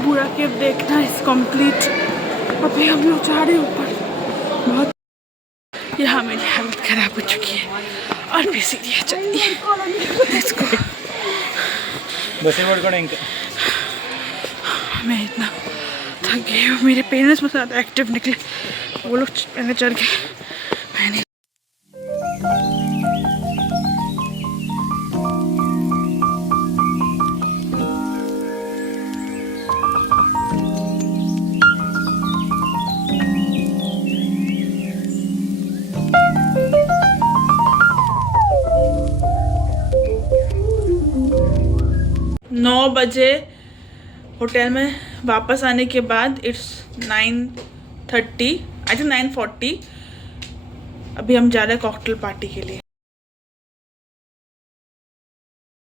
बुरा केव देखना is complete. अभी हम लोग जा रहे हैं ऊपर। बहुत यहाँ मेरी हालत खराब हो चुकी है और भी सीढ़ियाँ चाहिए। Let's go. मैं इतना थक गई हूँ। मेरे पेरेंट्स मुझसे ज़्यादा एक्टिव निकले, वो लोग पहले चढ़ गए, मैंने। 9 बजे होटल में वापस आने के बाद इट्स 9:30, आई थिंक 9:40। अभी हम जा रहे हैं कॉकटेल पार्टी के लिए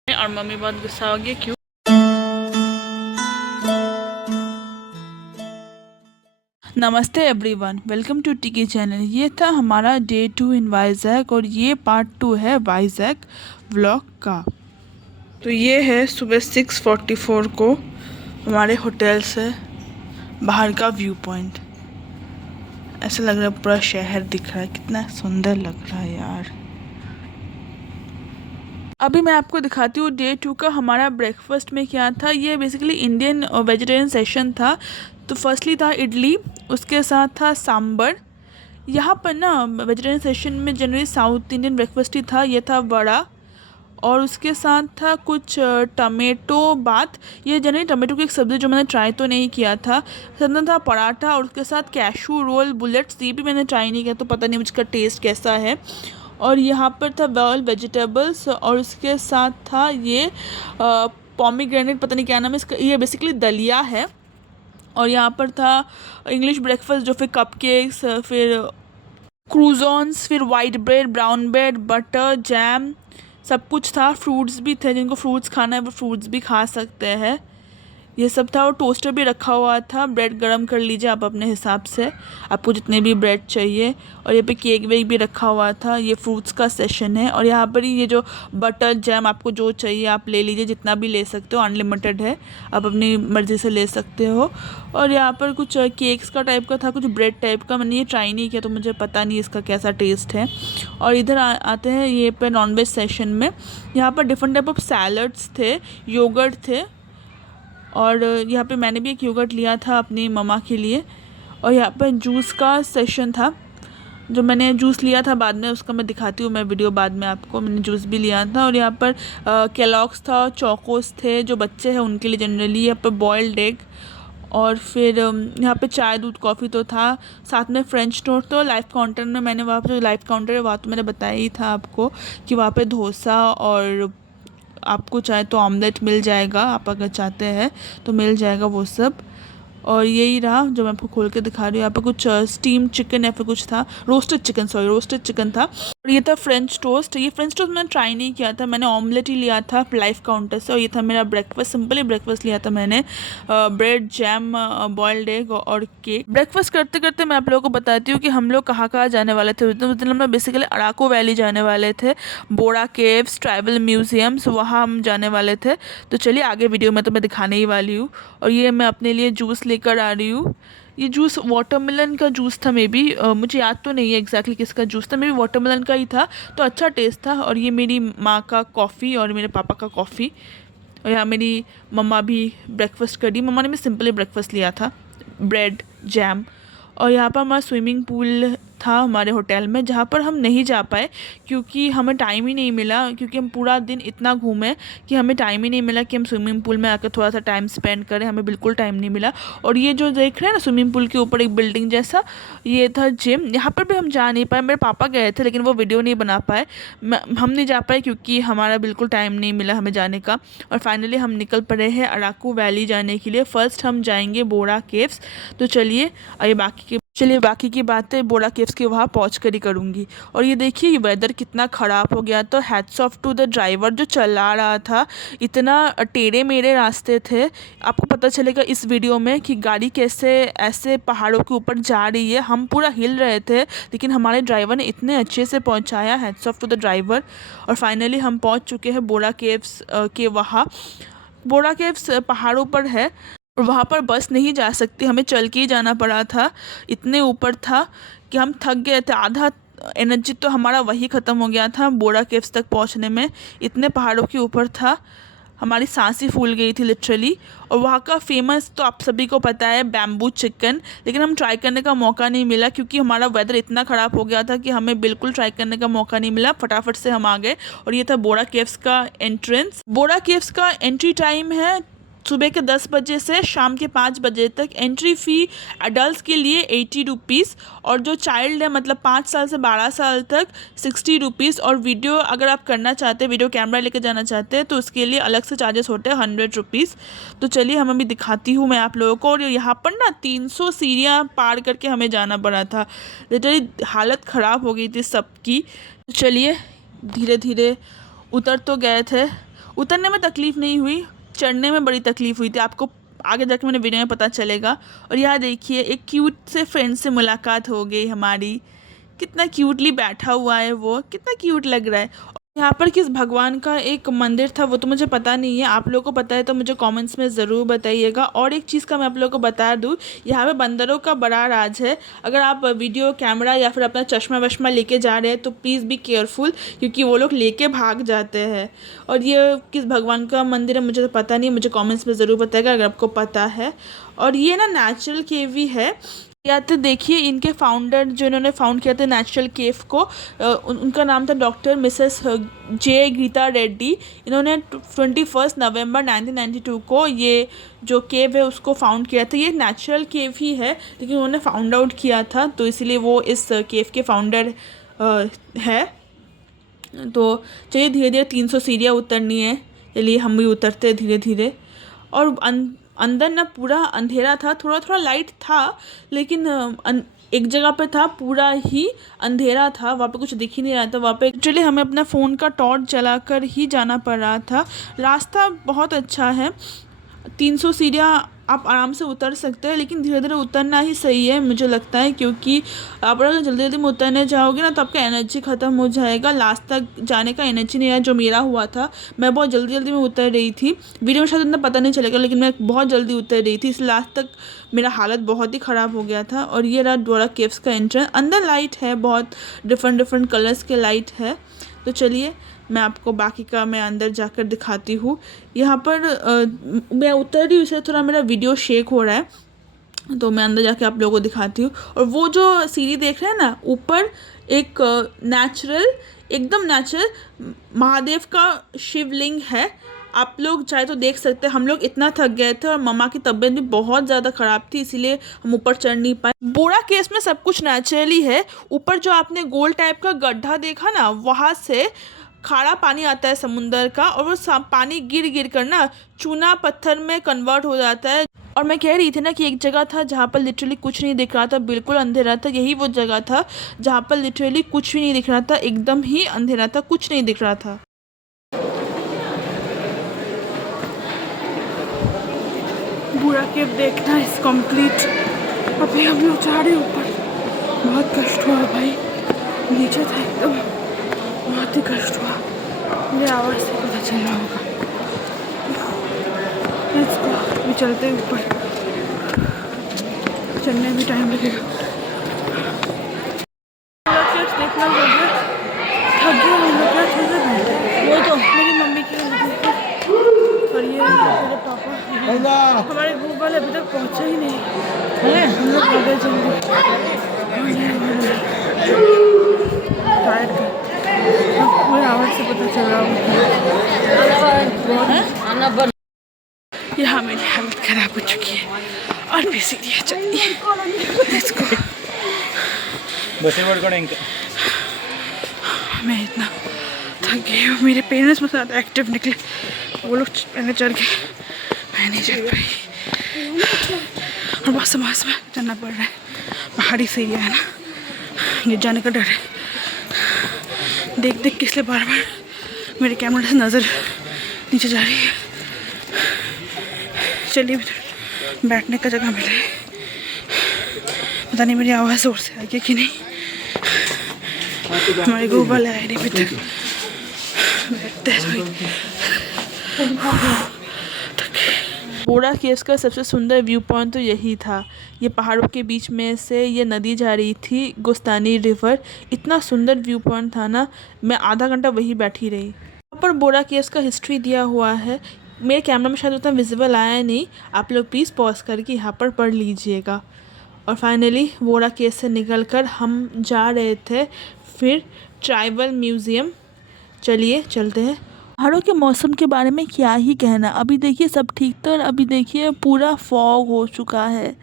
और मम्मी बहुत गुस्सा हो गई। क्यों? नमस्ते एवरीवन, वेलकम टू टीकी चैनल। ये था हमारा डे 2 इन वाइजैक और ये पार्ट 2 है वाइजैक व्लॉग का। तो ये है सुबह 6:44 को हमारे होटल से बाहर का व्यू पॉइंट। ऐसा लग रहा है पूरा शहर दिख रहा है, कितना सुंदर लग रहा है यार। अभी मैं आपको दिखाती हूँ डे 2 का हमारा ब्रेकफास्ट में क्या था। ये बेसिकली इंडियन वेजिटेरियन सेशन था। तो फर्स्टली था इडली, उसके साथ था सांबर। यहाँ पर ना वेजिटेरियन सेशन में जनरली साउथ इंडियन ब्रेकफास्ट ही था। ये था वड़ा और उसके साथ था कुछ टमेटो बात। ये जनरली टमेटो की एक सब्ज़ी जो मैंने ट्राई तो नहीं किया था। साथ था पराठा और उसके साथ कैशू रोल बुलेट्स। ये भी मैंने ट्राई नहीं किया तो पता नहीं उसका टेस्ट कैसा है। और यहाँ पर था बॉइल्ड वेजिटेबल्स और उसके साथ था ये पोमीग्रेनेट, पता नहीं क्या नाम है इसका, ये बेसिकली दलिया है। और यहाँ पर था इंग्लिश ब्रेकफास्ट जो फिर कपकेक्स, फिर क्रूजॉन्स, फिर white bread, brown bread, butter, jam, सब कुछ था। फ्रूट्स भी थे, जिनको फ्रूट्स खाना है वो फ्रूट्स भी खा सकते हैं। ये सब था और टोस्टर भी रखा हुआ था। ब्रेड गरम कर लीजिए आप अपने हिसाब से, आपको जितने भी ब्रेड चाहिए। और ये पे केक वेक भी रखा हुआ था। ये फ्रूट्स का सेशन है। और यहाँ पर ही ये जो बटर जैम आपको जो चाहिए आप ले लीजिए, जितना भी ले सकते हो, अनलिमिटेड है, आप अपनी मर्ज़ी से ले सकते हो। और यहाँ पर कुछ केक्स का टाइप का था, कुछ ब्रेड टाइप का। मैंने ये ट्राई नहीं किया तो मुझे पता नहीं इसका कैसा टेस्ट है। और इधर आते हैं ये पे नॉनवेज सेशन में। यहाँ पर डिफरेंट टाइप ऑफ सैलड्स थे, योगर्ट थे। और यहाँ पे मैंने भी एक योगर्ट लिया था अपनी मम्मा के लिए। और यहाँ पर जूस का सेशन था। जो मैंने जूस लिया था बाद में उसका मैं दिखाती हूँ, मैं वीडियो बाद में आपको। मैंने जूस भी लिया था। और यहाँ पर केलॉग्स था, चोकोस थे, जो बच्चे हैं उनके लिए जनरली। यहाँ पर बॉयल्ड एग और फिर यहाँ पे चाय दूध कॉफ़ी तो था, साथ में फ्रेंच टोस्ट। तो लाइव काउंटर में मैंने वहाँ पर जो लाइव काउंटर है वहाँ तो मैंने बताया ही था आपको कि वहाँ पे डोसा और आपको चाहे तो ऑमलेट मिल जाएगा, आप अगर चाहते हैं तो मिल जाएगा वो सब। और यही रहा जो मैं आपको खोल के दिखा रही हूँ। यहाँ पर कुछ स्टीम चिकन या फिर कुछ था, रोस्टेड चिकन था। और ये था फ्रेंच टोस्ट। ये फ्रेंच टोस्ट मैंने ट्राई नहीं किया था, मैंने ऑमलेट ही लिया था लाइव काउंटर से। और ये था मेरा ब्रेकफास्ट, सिंपली ब्रेकफास्ट लिया था मैंने, ब्रेड, जैम, बॉइल्ड एग और केक। ब्रेकफास्ट करते करते मैं आप लोगों को बताती हूँ कि हम लोग कहाँ कहाँ जाने वाले थे। उस दिन हम लोग बेसिकली अराको वैली जाने वाले थे, बोरा केव्स, ट्राइबल म्यूजियम्स, वहाँ हम जाने वाले थे। तो चलिए आगे वीडियो में तो मैं दिखाने ही वाली हूँ। और ये मैं अपने लिए जूस लेकर आ रही हूँ। ये जूस वाटरमेलन का जूस था, मे बी, मुझे याद तो नहीं है एग्जैक्टली किसका जूस था, मे बी वाटरमेलन का ही था। तो अच्छा टेस्ट था। और ये मेरी माँ का कॉफ़ी और मेरे पापा का कॉफ़ी। और यहाँ मेरी मम्मा भी ब्रेकफास्ट कर दी। मम्मा ने भी सिंपली ब्रेकफास्ट लिया था, ब्रेड, जैम। और यहाँ पर हमारा स्विमिंग पूल था हमारे होटल में, जहाँ पर हम नहीं जा पाए क्योंकि हमें टाइम ही नहीं मिला, क्योंकि हम पूरा दिन इतना घूमे कि हमें टाइम ही नहीं मिला कि हम स्विमिंग पूल में आकर थोड़ा सा टाइम स्पेंड करें। हमें बिल्कुल टाइम नहीं मिला। और ये जो देख रहे हैं ना स्विमिंग पूल के ऊपर एक बिल्डिंग जैसा, ये था जिम। यहाँ पर भी हम जा नहीं पाए, मेरे पापा गए थे लेकिन वो वीडियो नहीं बना पाए। हम नहीं जा पाए क्योंकि हमारा बिल्कुल टाइम नहीं मिला हमें जाने का। और फाइनली हम निकल पड़े हैं अराकू वैली जाने के लिए। फ़र्स्ट हम जाएंगे बोरा केव्स। तो चलिए आइए बाकी के चलिए बाकी की बातें बोरा केव्स के वहाँ पहुँच कर ही करूँगी। और ये देखिए ये वेदर कितना ख़राब हो गया, तो hats off to the driver जो चला रहा था। इतना टेढ़े मेढ़े रास्ते थे, आपको पता चलेगा इस वीडियो में कि गाड़ी कैसे ऐसे पहाड़ों के ऊपर जा रही है। हम पूरा हिल रहे थे लेकिन हमारे ड्राइवर ने इतने अच्छे से पहुँचाया, hats off to the driver. और फाइनली हम पहुँच चुके हैं बोरा केव्स के वहाँ। बोरा केव्स पहाड़ों पर है और वहाँ पर बस नहीं जा सकती, हमें चल के ही जाना पड़ा था। इतने ऊपर था कि हम थक गए थे, आधा एनर्जी तो हमारा वही ख़त्म हो गया था बोरा केव्स तक पहुँचने में। इतने पहाड़ों के ऊपर था, हमारी सांस ही फूल गई थी लिटरली। और वहाँ का फेमस तो आप सभी को पता है बैम्बू चिकन, लेकिन हम ट्राई करने का मौका नहीं मिला क्योंकि हमारा वेदर इतना ख़राब हो गया था कि हमें बिल्कुल ट्राई करने का मौका नहीं मिला। फटाफट से हम आ गए। और ये था बोरा केव्स का एंट्रेंस। बोरा केव्स का एंट्री टाइम है सुबह के 10 बजे से शाम के 5 बजे तक। एंट्री फ़ी एडल्ट के लिए 80 रुपीज़ और जो चाइल्ड है मतलब 5 साल से 12 साल तक 60 रुपीज़। और वीडियो अगर आप करना चाहते हैं, वीडियो कैमरा लेके जाना चाहते हैं तो उसके लिए अलग से चार्जेस होते हैं 100 रुपीज़। तो चलिए हम अभी दिखाती हूँ मैं आप लोगों को। और यहाँ पर ना 300 सीढ़ियाँ पार करके हमें जाना पड़ा था, लिटरली हालत ख़राब हो गई थी सबकी। तो चलिए धीरे धीरे उतर तो गए थे। उतरने में तकलीफ़ नहीं हुई, चढ़ने में बड़ी तकलीफ़ हुई थी, आपको आगे जाके मैंने वीडियो में पता चलेगा। और यहाँ देखिए एक क्यूट से फ्रेंड से मुलाकात हो गई हमारी, कितना क्यूटली बैठा हुआ है वो, कितना क्यूट लग रहा है। यहाँ पर किस भगवान का एक मंदिर था वो तो मुझे पता नहीं है, आप लोगों को पता है तो मुझे कमेंट्स में ज़रूर बताइएगा। और एक चीज़ का मैं आप लोगों को बता दूँ, यहाँ पे बंदरों का बड़ा राज है। अगर आप वीडियो कैमरा या फिर अपना चश्मा वश्मा लेके जा रहे हैं तो प्लीज़ बी केयरफुल, क्योंकि वो लोग लेके भाग जाते हैं। और ये किस भगवान का मंदिर है मुझे तो पता नहीं, मुझे कॉमेंट्स में ज़रूर बताइएगा अगर आपको पता है। और ये ना नेचुरल केव ही है। या तो देखिए इनके फाउंडर जो इन्होंने फाउंड किया था नेचुरल केव को, उनका नाम था डॉक्टर मिसेस जे गीता रेड्डी। इन्होंने 21 नवंबर 1992 को ये जो केव है उसको फाउंड किया था। ये नेचुरल केव ही है लेकिन उन्होंने फाउंड आउट किया था तो इसलिए वो इस केव के फाउंडर है। तो चलिए धीरे धीरे 300 सीढ़ियाँ उतरनी है, चलिए हम भी उतरते हैं धीरे धीरे। और अंदर ना पूरा अंधेरा था, थोड़ा थोड़ा लाइट था लेकिन एक जगह पे था पूरा ही अंधेरा था, वहाँ पे कुछ दिख ही नहीं रहा था। वहाँ पे एक्चुअली हमें अपना फ़ोन का टॉर्च जलाकर ही जाना पड़ रहा था। रास्ता बहुत अच्छा है, 300 सीढ़ियाँ आप आराम से उतर सकते हैं, लेकिन धीरे धीरे उतरना ही सही है मुझे लगता है, क्योंकि आप अगर जल्दी जल्दी में उतरने जाओगे ना तो आपका एनर्जी ख़त्म हो जाएगा। लास्ट तक जाने का एनर्जी नहीं है जो मेरा हुआ था। मैं बहुत जल्दी जल्दी में उतर रही थी, वीडियो में शायद इतना पता नहीं चलेगा लेकिन मैं बहुत जल्दी उतर रही थी, इसलिए लास्ट तक मेरा हालत बहुत ही ख़राब हो गया था। और ये रहा बोरा केव्स का एंट्रेंस। अंदर लाइट है, बहुत डिफरेंट कलर्स के लाइट है। तो चलिए मैं आपको बाकी का मैं अंदर जाकर दिखाती हूँ। यहाँ पर मैं उतर रही हूँ इसलिए थोड़ा मेरा वीडियो शेक हो रहा है, तो मैं अंदर जाके आप लोगों को दिखाती हूँ। और वो जो सीढ़ी देख रहे हैं ना ऊपर, एक नेचुरल एकदम नेचुरल महादेव का शिवलिंग है। आप लोग चाहे तो देख सकते हैं। हम लोग इतना थक गए थे और मम्मा की तबीयत भी बहुत ज़्यादा ख़राब थी, इसीलिए हम ऊपर चढ़ नहीं पाए। बोरा केव्स में सब कुछ नेचुरली है। ऊपर जो आपने गोल टाइप का गड्ढा देखा ना, वहाँ से खारा पानी आता है समुंदर का, और वो पानी गिर गिर कर ना चूना पत्थर में कन्वर्ट हो जाता है। और मैं कह रही थी ना कि एक जगह था जहाँ पर लिटरली कुछ नहीं दिख रहा था, बिल्कुल अंधेरा था। यही वो जगह था जहाँ पर लिटरली कुछ भी नहीं दिख रहा था, एकदम ही अंधेरा था, कुछ नहीं दिख रहा था। बोरा केव देखना इज कंप्लीट। अभी हम लोग जा रहे ऊपर, बहुत कष्ट हुआ भाई, नीचे था एकदम, बहुत ही कष्ट हुआ। मेरी आवाज़ से पता चल रहा होगा। लेट्स गो, अभी चलते हैं ऊपर, चलने में टाइम लगेगा। देखना हो गया, थक गया हम लोग, क्या थोड़ा घंटे वो तो मेरी मम्मी की और ये मेरे पापा हमारे ग्रुप वाले अभी तक पहुँचे ही नहीं है। हम लोग आगे जल्दी पूरे आवाज़ से पता चल रहा होगा। यहाँ मेरी हालत ख़राब हो चुकी है और भी सीढ़ियाँ चलती है। इसको मैं इतना थक गई हूँ। मेरे पेरेंट्स में ज़्यादा एक्टिव निकले, वो लोग पहले चढ़ गए, मैं नहीं चढ़ पाई और बहुत समाज में चलना पड़ रहा है। पहाड़ी से एरिया है ना, ये जाने का डर है। देख देख के इसलिए बार बार मेरे कैमरे से नज़र नीचे जा रही है। चलिए बैठने का जगह मिले। पता नहीं मेरी आवाज़ जोर से आई कि नहीं। हमारे गूगल आए नहीं अभी तक। बैठते हैं बोरा केव्स का सबसे सुंदर व्यू पॉइंट तो यही था। ये पहाड़ों के बीच में से ये नदी जा रही थी, गोस्तानी रिवर। इतना सुंदर व्यू पॉइंट था ना, मैं आधा घंटा वहीं बैठी रही। यहाँ पर बोरा केव्स का हिस्ट्री दिया हुआ है। मेरे कैमरा में शायद उतना विजिबल आया नहीं, आप लोग प्लीज़ पॉज करके यहाँ पर पढ़ लीजिएगा। और फाइनली बोरा केव्स से निकलकर हम जा रहे थे फिर ट्राइबल म्यूज़ियम। चलिए चलते हैं। पहाड़ों के मौसम के बारे में क्या ही कहना। अभी देखिए सब ठीक था और अभी देखिए पूरा फॉग हो चुका है।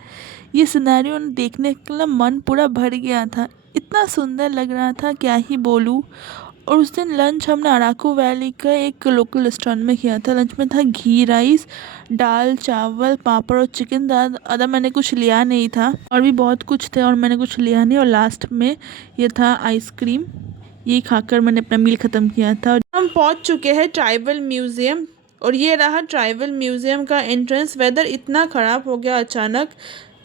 ये सिनेरियो देखने के लिए मन पूरा भर गया था, इतना सुंदर लग रहा था क्या ही बोलूँ। और उस दिन लंच हमने अराकू वैली का एक लोकल रेस्टोरेंट में किया था। लंच में था घी राइस, दाल चावल, पापड़ और चिकन। ज़्यादा मैंने कुछ लिया नहीं था, और भी बहुत कुछ थे और मैंने कुछ लिया नहीं। और लास्ट में ये था आइसक्रीम। ये खाकर मैंने अपना मील ख़त्म किया था। हम पहुंच चुके हैं ट्राइबल म्यूज़ियम, और ये रहा ट्राइबल म्यूज़ियम का एंट्रेंस। वेदर इतना ख़राब हो गया अचानक।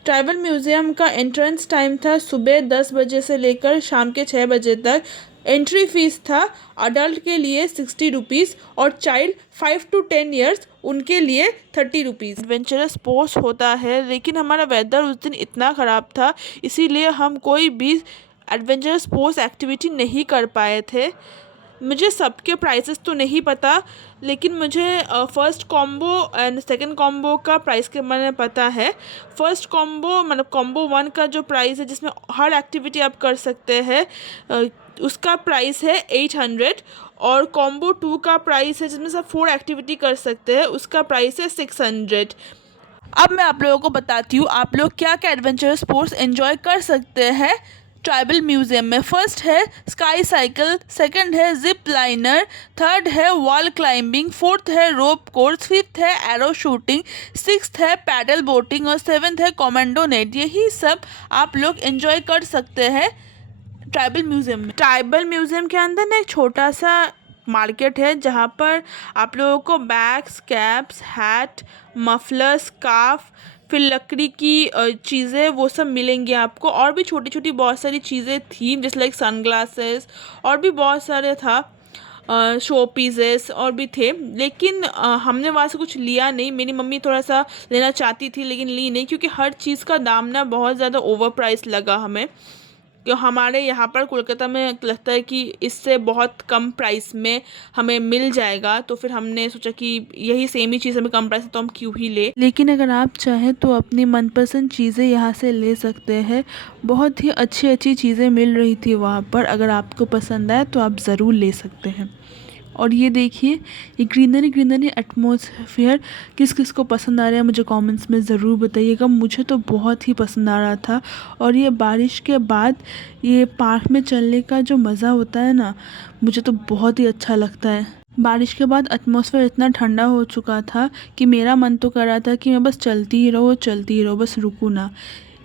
ट्राइबल म्यूज़ियम का एंट्रेंस टाइम था सुबह 10 बजे से लेकर शाम के 6 बजे तक। एंट्री फीस था अडल्ट के लिए 60 रुपीज़ और चाइल्ड 5 to 10 ईयर्स उनके लिए 30 रुपीज़। एडवेंचरस स्पोर्ट्स होता है, लेकिन हमारा वेदर उस दिन इतना ख़राब था, इसीलिए हम कोई भी एडवेंचरस स्पोर्ट्स एक्टिविटी नहीं कर पाए थे। मुझे सबके प्राइसेस तो नहीं पता, लेकिन मुझे first combo and second combo का प्राइस के बारे में पता है। फ़र्स्ट कॉम्बो मतलब कॉम्बो 1 का जो प्राइस है, जिसमें हर एक्टिविटी आप कर सकते हैं, उसका प्राइस है 800। और कॉम्बो 2 का प्राइस है, जिसमें सब 4 एक्टिविटी कर सकते हैं, उसका प्राइस है 600। अब मैं आप लोगों को बताती हूँ आप लोग क्या क्या एडवेंचरस स्पोर्ट्स एंजॉय कर सकते हैं ट्राइबल म्यूज़ियम में। फर्स्ट है स्काई साइकिल, सेकंड है जिप लाइनर, थर्ड है वॉल क्लाइंबिंग, फोर्थ है रोप कोर्स, फिफ्थ है एरो शूटिंग, सिक्स्थ है पैडल बोटिंग और सेवन्थ है कमांडो नेट। यही सब आप लोग एंजॉय कर सकते हैं ट्राइबल म्यूज़ियम में। ट्राइबल म्यूज़ियम के अंदर ना एक छोटा सा मार्केट है, जहाँ पर आप लोगों को bags, caps, hat, muffler, scarf, फिर लकड़ी की चीज़ें वो सब मिलेंगी आपको। और भी छोटी छोटी बहुत सारी चीज़ें थी, जैसे लाइक सनग्लासेस, और भी बहुत सारे था शो पीसेस और भी थे। लेकिन हमने वहाँ से कुछ लिया नहीं। मेरी मम्मी थोड़ा सा लेना चाहती थी लेकिन ली नहीं, क्योंकि हर चीज़ का दाम ना बहुत ज़्यादा ओवर प्राइस लगा हमें। कि हमारे यहाँ पर कोलकाता में लगता है कि इससे बहुत कम प्राइस में हमें मिल जाएगा, तो फिर हमने सोचा कि यही सेम ही चीज़ हमें कम प्राइस है तो हम क्यों ही ले। लेकिन अगर आप चाहें तो अपनी मनपसंद चीज़ें यहाँ से ले सकते हैं। बहुत ही अच्छी अच्छी चीज़ें मिल रही थी वहाँ पर। अगर आपको पसंद आए तो आप ज़रूर ले सकते हैं। और ये देखिए, ये ग्रीनरी एटमॉस्फेयर किस किस को पसंद आ रहा है मुझे कमेंट्स में ज़रूर बताइएगा। मुझे तो बहुत ही पसंद आ रहा था। और ये बारिश के बाद ये पार्क में चलने का जो मज़ा होता है ना, मुझे तो बहुत ही अच्छा लगता है। बारिश के बाद एटमॉस्फेयर इतना ठंडा हो चुका था कि मेरा मन तो कर रहा था कि मैं बस चलती ही रहो, बस रुकूँ ना।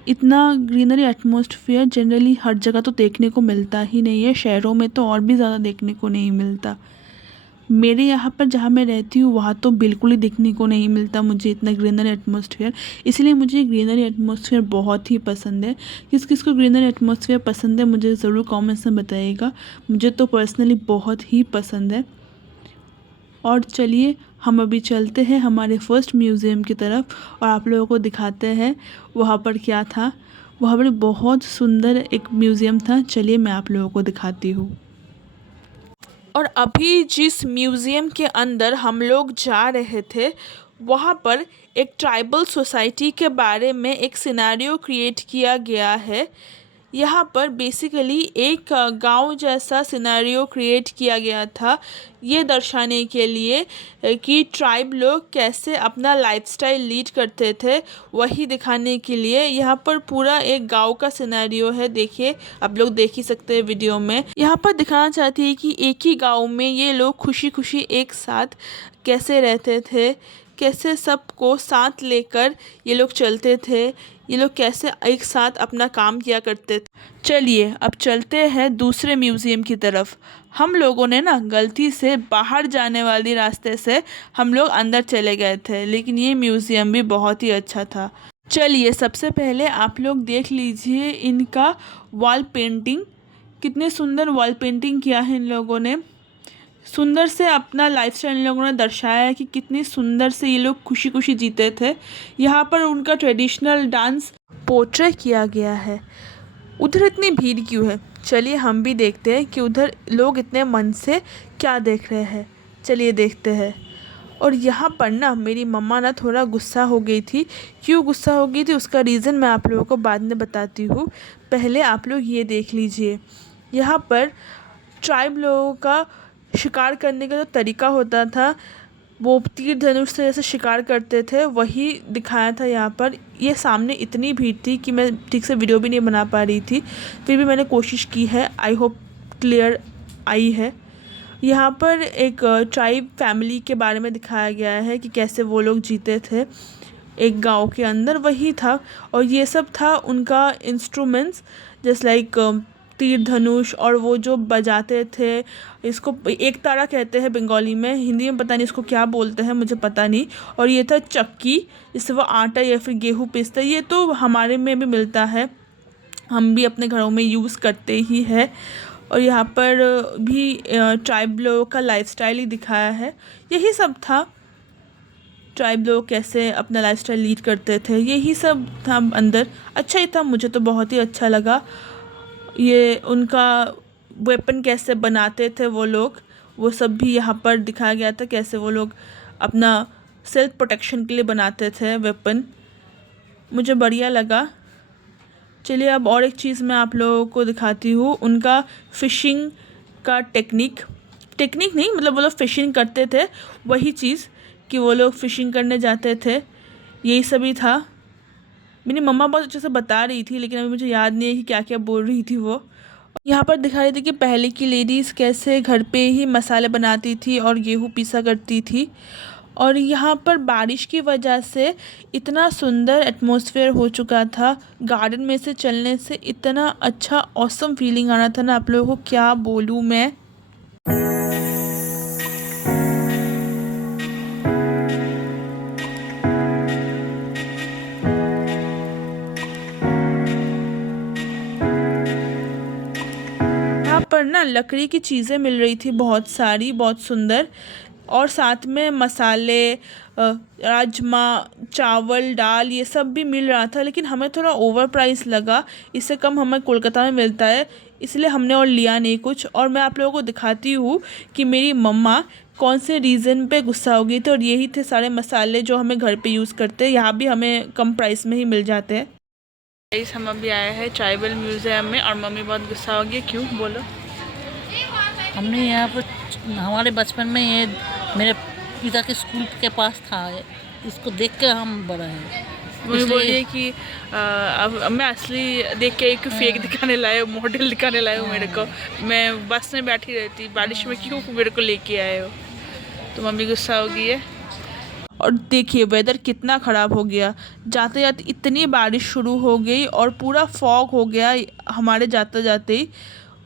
इतना ग्रीनरी एटमॉस्फेयर जनरली हर जगह तो देखने को मिलता ही नहीं है, शहरों में तो और भी ज़्यादा देखने को नहीं मिलता। मेरे यहाँ पर जहाँ मैं रहती हूँ वहाँ तो बिल्कुल ही देखने को नहीं मिलता मुझे इतना ग्रीनरी एटमॉस्फेयर। इसलिए मुझे ग्रीनरी एटमॉस्फेयर बहुत ही पसंद है। किस किस को ग्रीनरी एटमॉस्फेयर पसंद है मुझे ज़रूर कमेंट्स में बताइएगा। मुझे तो पर्सनली बहुत ही पसंद है। और चलिए हम अभी चलते हैं हमारे फर्स्ट म्यूज़ियम की तरफ और आप लोगों को दिखाते हैं वहाँ पर क्या था। वहाँ पर बहुत सुंदर एक म्यूज़ियम था। चलिए मैं आप लोगों को दिखाती हूँ। और अभी जिस म्यूज़ियम के अंदर हम लोग जा रहे थे, वहाँ पर एक ट्राइबल सोसाइटी के बारे में एक सिनेरियो क्रिएट किया गया है। यहाँ पर बेसिकली एक गांव जैसा सिनेरियो क्रिएट किया गया था, ये दर्शाने के लिए कि ट्राइब लोग कैसे अपना लाइफस्टाइल लीड करते थे, वही दिखाने के लिए यहाँ पर पूरा एक गांव का सिनेरियो है। देखिए, आप लोग देख ही सकते हैं वीडियो में। यहाँ पर दिखाना चाहती है कि एक ही गांव में ये लोग खुशी खुशी एक साथ कैसे रहते थे, कैसे सबको साथ लेकर ये लोग चलते थे। ये लोग कैसे एक साथ अपना काम किया करते थे। चलिए अब चलते हैं दूसरे म्यूज़ियम की तरफ। हम लोगों ने ना गलती से बाहर जाने वाली रास्ते से हम लोग अंदर चले गए थे, लेकिन ये म्यूज़ियम भी बहुत ही अच्छा था। चलिए सबसे पहले आप लोग देख लीजिए इनका वॉल पेंटिंग। कितने सुंदर वॉल पेंटिंग किया है इन लोगों ने। सुंदर से अपना लाइफस्टाइल इन लोगों ने दर्शाया है कि कितनी सुंदर से ये लोग खुशी खुशी जीते थे। यहाँ पर उनका ट्रेडिशनल डांस पोर्ट्रे किया गया है। उधर इतनी भीड़ क्यों है? चलिए हम भी देखते हैं कि उधर लोग इतने मन से क्या देख रहे हैं। चलिए देखते हैं। और यहाँ पर ना मेरी मम्मा ना थोड़ा गुस्सा हो गई थी। क्यों गुस्सा हो गई थी उसका रीज़न मैं आप लोगों को बाद में बताती हूँ। पहले आप लोग ये देख लीजिए, यहाँ पर ट्राइब लोगों का शिकार करने का जो तरीका होता था, वो तीर धनुष से जैसे शिकार करते थे, वही दिखाया था यहाँ पर। ये सामने इतनी भीड़ थी कि मैं ठीक से वीडियो भी नहीं बना पा रही थी, फिर भी मैंने कोशिश की है। आई होप क्लियर आई है। यहाँ पर एक ट्राइब फैमिली के बारे में दिखाया गया है कि कैसे वो लोग जीते थे एक गांव के अंदर, वही था। और ये सब था उनका इंस्ट्रूमेंट्स, जैसे लाइक तीर धनुष, और वो जो बजाते थे, इसको एक तारा कहते हैं बंगाली में, हिंदी में पता नहीं इसको क्या बोलते हैं, मुझे पता नहीं। और ये था चक्की, जिससे वो आटा या फिर गेहूँ पीसते हैं। ये तो हमारे में भी मिलता है, हम भी अपने घरों में यूज़ करते ही है। और यहाँ पर भी ट्राइब लोगों का लाइफस्टाइल ही दिखाया है। यही सब था, ट्राइब लोग कैसे अपना लाइफस्टाइल लीड करते थे, यही सब था अंदर। अच्छा ही था, मुझे तो बहुत ही अच्छा लगा। ये उनका वेपन कैसे बनाते थे वो लोग, वो सब भी यहाँ पर दिखाया गया था, कैसे वो लोग अपना सेल्फ प्रोटेक्शन के लिए बनाते थे वेपन। मुझे बढ़िया लगा। चलिए अब और एक चीज़ मैं आप लोगों को दिखाती हूँ, उनका फ़िशिंग का टेक्निक नहीं, मतलब वो लोग फ़िशिंग करते थे, वही चीज़ कि वो लोग फ़िशिंग करने जाते थे, यही सभी था। मेरी मम्मा बहुत अच्छे से बता रही थी, लेकिन अभी मुझे याद नहीं है कि क्या क्या बोल रही थी वो। यहाँ पर दिखा रही थी कि पहले की लेडीज़ कैसे घर पे ही मसाले बनाती थी और गेहूँ पीसा करती थी। और यहाँ पर बारिश की वजह से इतना सुंदर एटमॉस्फेयर हो चुका था, गार्डन में से चलने से इतना अच्छा ऑसम फीलिंग आ रहा था ना, आप लोगों को क्या बोलूँ मैं। यहाँ पर ना लकड़ी की चीज़ें मिल रही थी बहुत सारी, बहुत सुंदर। और साथ में मसाले, राजमा, चावल, दाल, ये सब भी मिल रहा था, लेकिन हमें थोड़ा ओवर प्राइस लगा। इससे कम हमें कोलकाता में मिलता है, इसलिए हमने और लिया नहीं कुछ। और मैं आप लोगों को दिखाती हूँ कि मेरी मम्मा कौन से रीज़न पे गुस्सा हो गई थी। और यही थे सारे मसाले जो हमें घर पे यूज़ करते हैं, यहाँ भी हमें कम प्राइस में ही मिल जाते हैं। हम अभी आए हैं ट्राइबल म्यूज़ियम में, और मम्मी बहुत गुस्सा हो गई। क्यों, बोलो। हमने यहाँ पर हमारे बचपन में ये मेरे पिता के स्कूल के पास था, इसको देख कर हम बड़ा हैं। मुझे बोलिए कि अब मैं असली देख के एक फेक दिखाने लाए हो, मॉडल दिखाने लाए हो मेरे को। मैं बस में बैठी रहती, बारिश में क्यों मेरे को लेके आए हो? तो मम्मी गुस्सा हो गई है। और देखिए वेदर कितना ख़राब हो गया, जाते जाते इतनी बारिश शुरू हो गई और पूरा फॉग हो गया हमारे जाते जाते ही।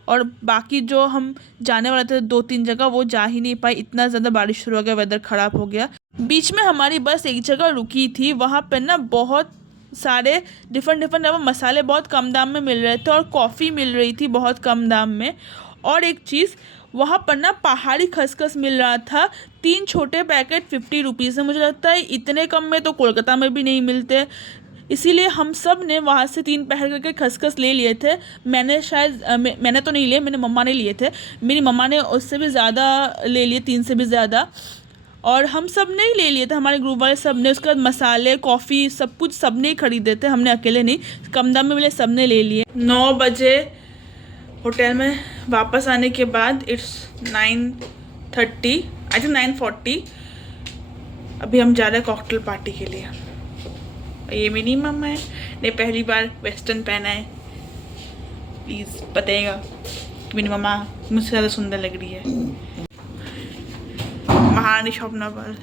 और बाकी जो हम जाने वाले थे 2-3 जगह, वो जा ही नहीं पाए, इतना ज़्यादा बारिश शुरू हो गया, वेदर ख़राब हो गया। बीच में हमारी बस एक जगह रुकी थी, वहाँ पर ना बहुत सारे डिफरेंट मसाले बहुत कम दाम में मिल रहे थे, और कॉफ़ी मिल रही थी बहुत कम दाम में। और एक चीज़, वहाँ पर ना पहाड़ी खसखस मिल रहा था, 3 छोटे पैकेट 50 रुपीज़ में। मुझे लगता है इतने कम में तो कोलकाता में भी नहीं मिलते, इसीलिए हम सब ने वहाँ से 3 पैकेट करके खसखस ले लिए थे। मैंने शायद मैंने तो नहीं लिए, मैंने मम्मा ने लिए थे। मेरी मम्मा ने उससे भी ज़्यादा ले लिए, 3 से भी ज़्यादा। और हम सब ने ही ले लिए थे, हमारे ग्रुप वाले सब ने। उसके बाद मसाले, कॉफ़ी, सब कुछ सब ने ही खरीदे थे, हमने अकेले नहीं। कम दाम में मिले, सब ने ले लिए। 9 बजे होटल में वापस आने के बाद, इट्स 9:30, आई थिंक 9:40। अभी हम जा रहे हैं कॉकटेल पार्टी के लिए। ये मेरी मम्मा है, ने पहली बार वेस्टर्न पहना है। प्लीज़ बताइएगा कि मेरी मम्मा मुझसे ज़्यादा सुंदर लग रही है। महारानी स्वप्नावर।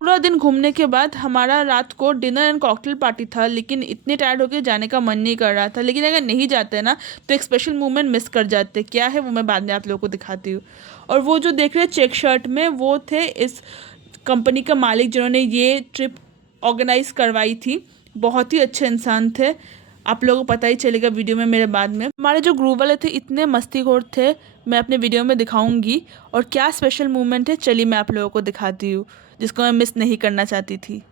पूरा पूरा दिन घूमने के बाद हमारा रात को डिनर एंड कॉकटेल पार्टी था, लेकिन इतने टायर्ड हो के जाने का मन नहीं कर रहा था। लेकिन अगर नहीं जाते ना तो एक स्पेशल मोमेंट मिस कर जाते। क्या है वो मैं बाद में आप लोगों को दिखाती हूँ। और वो जो देख रहे हैं चेक शर्ट में, वो थे इस कंपनी का मालिक जिन्होंने ये ट्रिप ऑर्गेनाइज करवाई थी। बहुत ही अच्छे इंसान थे, आप लोगों को पता ही चलेगा वीडियो में मेरे बाद में। हमारे जो ग्रुप वाले थे इतने मस्तीखोर थे, मैं अपने वीडियो में दिखाऊंगी। और क्या स्पेशल मोमेंट है चलिए मैं आप लोगों को दिखाती हूँ, जिसको मैं मिस नहीं करना चाहती थी।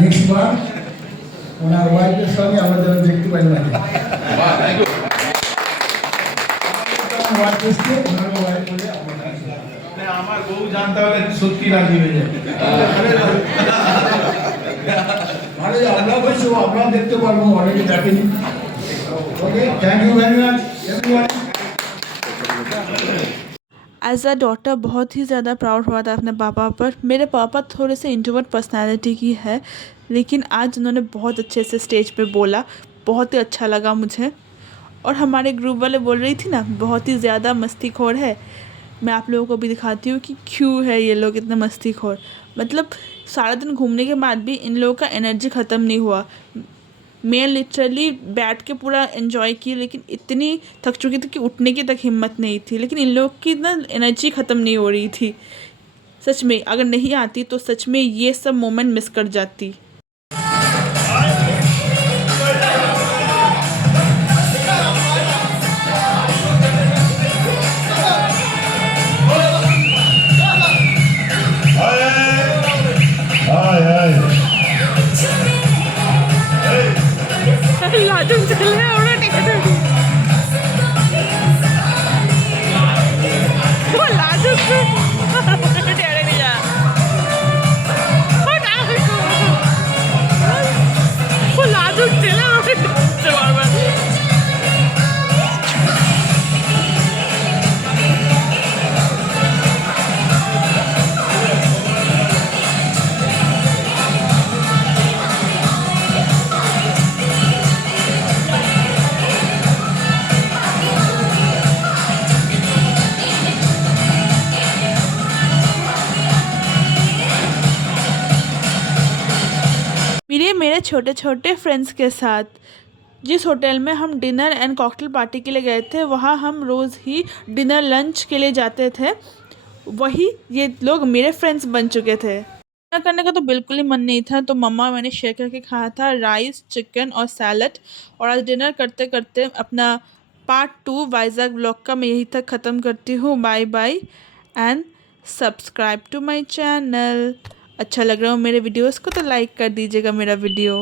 नेक्स्ट बार ওনার ওয়াইফের সঙ্গে আমরা যেন দেখতে পাই না আমার বউ জানতে হলে সত্যি রাজি হয়ে যাবে আরে আমরা বলছি আমরা দেখতে পারবো অনেকে দেখেনি okay thank you very much everyone. As a daughter बहुत ही ज़्यादा प्राउड हुआ था अपने पापा पर। मेरे पापा थोड़े से इंट्रोवर्ट पर्सनालिटी की है, लेकिन आज उन्होंने बहुत अच्छे से स्टेज पे बोला, बहुत ही अच्छा लगा मुझे। और हमारे ग्रुप वाले बोल रही थी ना बहुत ही ज़्यादा मस्तीखोर है, मैं आप लोगों को भी दिखाती हूँ कि क्यों है ये लोग इतने मस्तीखोर। मतलब सारा दिन घूमने के बाद भी इन लोगों का एनर्जी ख़त्म नहीं हुआ। मैं लिटरली बैठ के पूरा एंजॉय की, लेकिन इतनी थक चुकी थी कि उठने की तक हिम्मत नहीं थी। लेकिन इन लोग की ना एनर्जी ख़त्म नहीं हो रही थी। सच में अगर नहीं आती तो सच में ये सब मोमेंट मिस कर जाती। लाजूक चल रहा है और टिकट वो लाजूक से टेढ़े नहीं जा वो लाजूक चला मेरे छोटे छोटे फ्रेंड्स के साथ जिस होटल में हम डिनर एंड कॉकटेल पार्टी के लिए गए थे, वहाँ हम रोज़ ही डिनर लंच के लिए जाते थे। वही ये लोग मेरे फ्रेंड्स बन चुके थे। डिनर करने का तो बिल्कुल ही मन नहीं था, तो मम्मा मैंने शेयर करके खाया था राइस, चिकन और सैलड। और आज डिनर करते करते अपना पार्ट 2 वाइजैक ब्लॉग का मैं यहीं तक ख़त्म करती हूँ। Bye bye and subscribe to my channel. अच्छा लग रहा हो मेरे वीडियोस को तो लाइक कर दीजिएगा मेरा वीडियो।